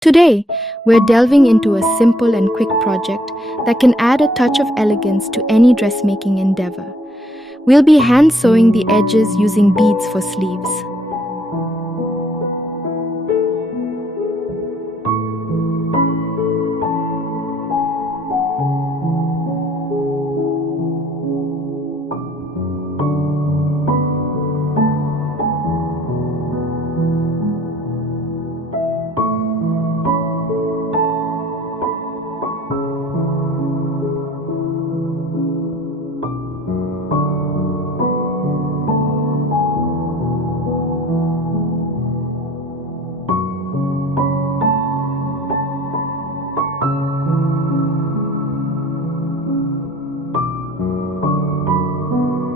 Today, we're delving into a simple and quick project that can add a touch of elegance to any dressmaking endeavor. We'll be hand sewing the edges using beads for sleeves.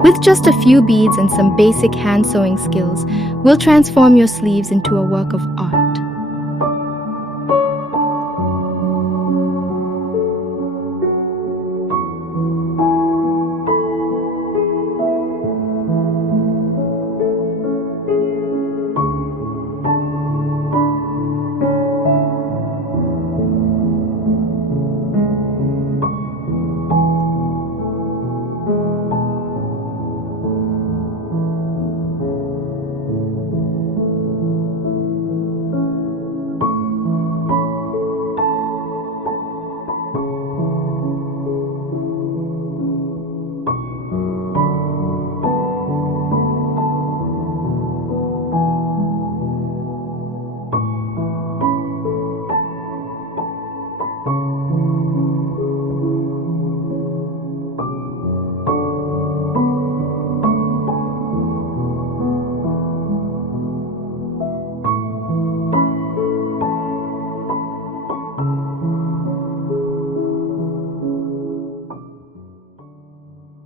With just a few beads and some basic hand sewing skills, we'll transform your sleeves into a work of art.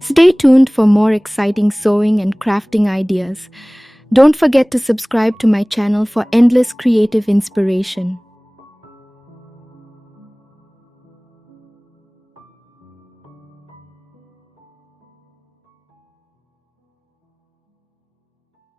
Stay tuned for more exciting sewing and crafting ideas. Don't forget to subscribe to my channel for endless creative inspiration.